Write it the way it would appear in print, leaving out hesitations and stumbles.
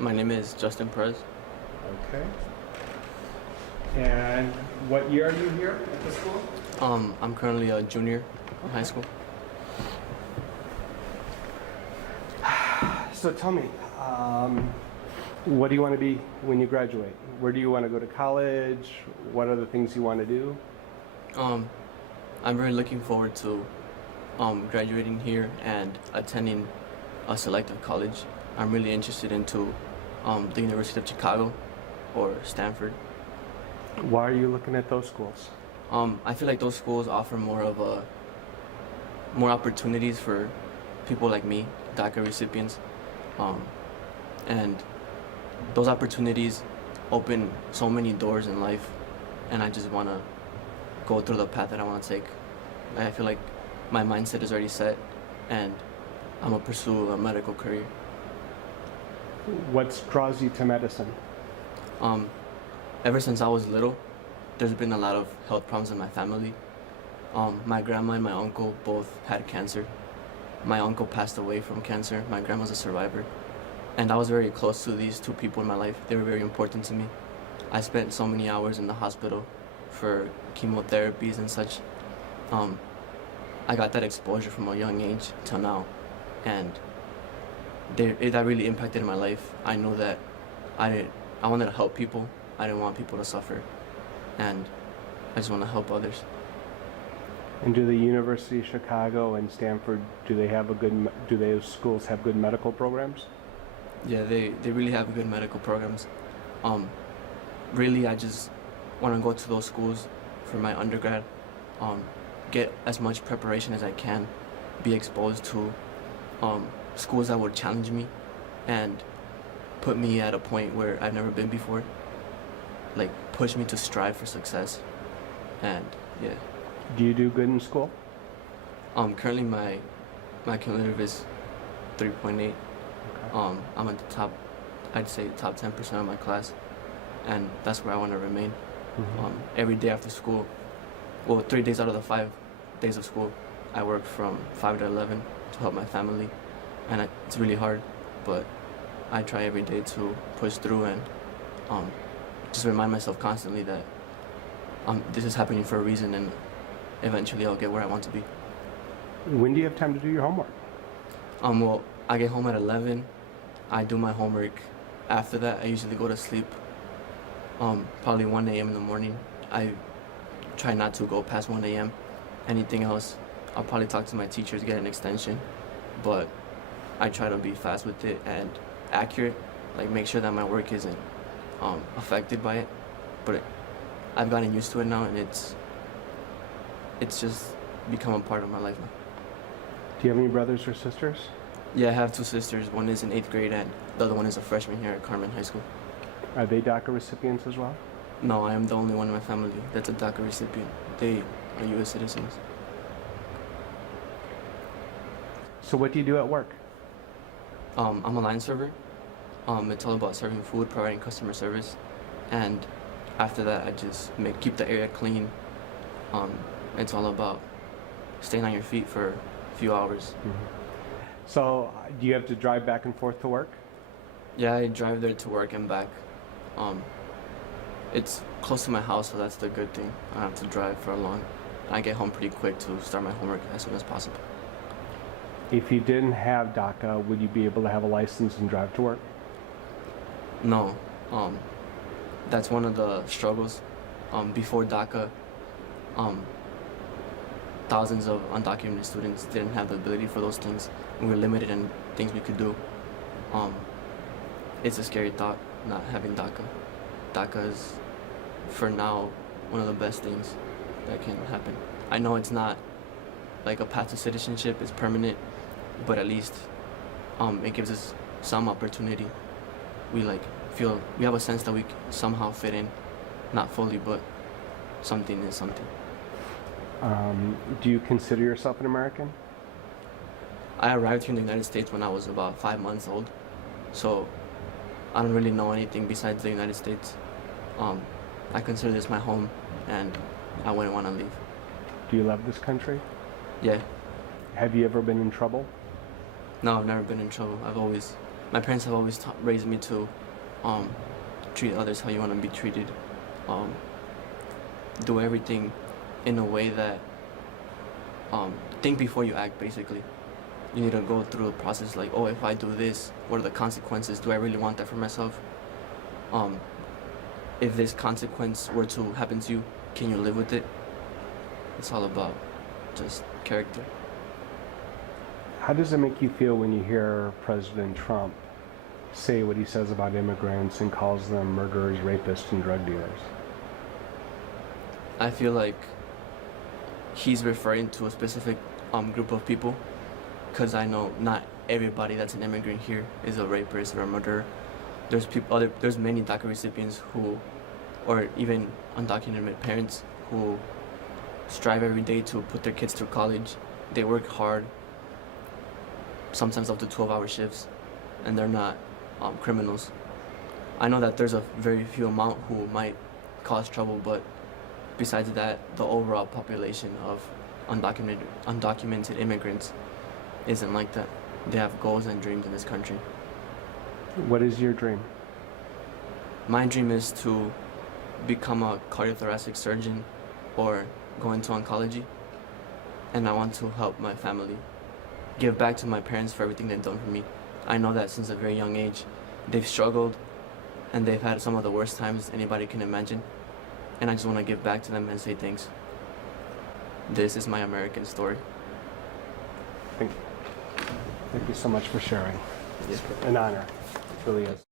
My name is Justin Perez. Okay. And what year are you here at the school? I'm currently a junior in high school. So tell me, what do you want to be when you graduate? Where do you want to go to college? What are the things you want to do? I'm very looking forward to graduating here and attending a selective college. I'm really interested into the University of Chicago or Stanford. Why are you looking at those schools? I feel like those schools offer more opportunities for people like me, DACA recipients, and those opportunities open so many doors in life, and I just want to go through the path that I want to take. I feel like my mindset is already set, and I'm gonna pursue a medical career. What draws you to medicine? Ever since I was little, there's been a lot of health problems in my family. My grandma and my uncle both had cancer. My uncle passed away from cancer. My grandma's a survivor. And I was very close to these two people in my life. They were very important to me. I spent so many hours in the hospital for chemotherapies and such. I got that exposure from a young age till now. And that really impacted my life. I know that I wanted to help people. I didn't want people to suffer. And I just want to help others. And do the University of Chicago and Stanford, do those schools have good medical programs? Yeah, they really have good medical programs. Really, I just want to go to those schools for my undergrad, get as much preparation as I can, be exposed to schools that would challenge me and put me at a point where I've never been before, like push me to strive for success. And yeah. Do you do good in school? Currently my cumulative is 3.8. Okay. I'm at the top, I'd say top 10% of my class, and that's where I want to remain. Mm-hmm. Every day after school, well, 3 days out of the 5 days of school, I work from 5 to 11 to help my family, and it's really hard, but I try every day to push through and just remind myself constantly that this is happening for a reason, and eventually I'll get where I want to be. When do you have time to do your homework? Well, I get home at 11. I do my homework. After that, I usually go to sleep. Probably 1 a.m. in the morning. I try not to go past 1 a.m. Anything else, I'll probably talk to my teachers, get an extension. But I try to be fast with it and accurate, like make sure that my work isn't affected by it. But I've gotten used to it now, and it's just become a part of my life now. Do you have any brothers or sisters? Yeah, I have 2 sisters. One is in 8th grade, and the other one is a freshman here at Carmen High School. Are they DACA recipients as well? No, I am the only one in my family that's a DACA recipient. They are U.S. citizens. So what do you do at work? I'm a line server. It's all about serving food, providing customer service, and after that, I just keep the area clean. It's all about staying on your feet for a few hours. Mm-hmm. So do you have to drive back and forth to work? Yeah, I drive there to work and back. It's close to my house, so that's the good thing. I don't have to drive for long. I get home pretty quick to start my homework as soon as possible. If you didn't have DACA, would you be able to have a license and drive to work? No. That's one of the struggles. Before DACA, thousands of undocumented students didn't have the ability for those things. We were limited in things we could do. It's a scary thought not having DACA. DACA is, for now, one of the best things that can happen. I know it's not like a path to citizenship, it's permanent, but at least it gives us some opportunity. We feel we have a sense that we somehow fit in, not fully, but something is something. Do you consider yourself an American? I arrived here in the United States when I was about 5 months old, so I don't really know anything besides the United States. I consider this my home, and I wouldn't want to leave. Do you love this country? Yeah. Have you ever been in trouble? No, I've never been in trouble. I've always My parents have always raised me to treat others how you want to be treated. Um, do everything in a way that think before you act. Basically, you need to go through the process. Like, oh, if I do this, what are the consequences? Do I really want that for myself? If this consequence were to happen to you, can you live with it? It's all about just character. How does it make you feel when you hear President Trump say what he says about immigrants and calls them murderers, rapists, and drug dealers? I feel like he's referring to a specific group of people, because I know not everybody that's an immigrant here is a rapist or a murderer. There's many DACA recipients who, or even undocumented parents who strive every day to put their kids through college. They work hard, sometimes up to 12-hour shifts, and they're not criminals. I know that there's a very few amount who might cause trouble, but besides that, the overall population of undocumented immigrants isn't like that. They have goals and dreams in this country. What is your dream? My dream is to become a cardiothoracic surgeon or go into oncology, and I want to help my family, give back to my parents for everything they've done for me. I know that since a very young age, they've struggled and they've had some of the worst times anybody can imagine, and I just want to give back to them and say thanks. This is my American story. Thank you so much for sharing. Yes. An honor. It really is.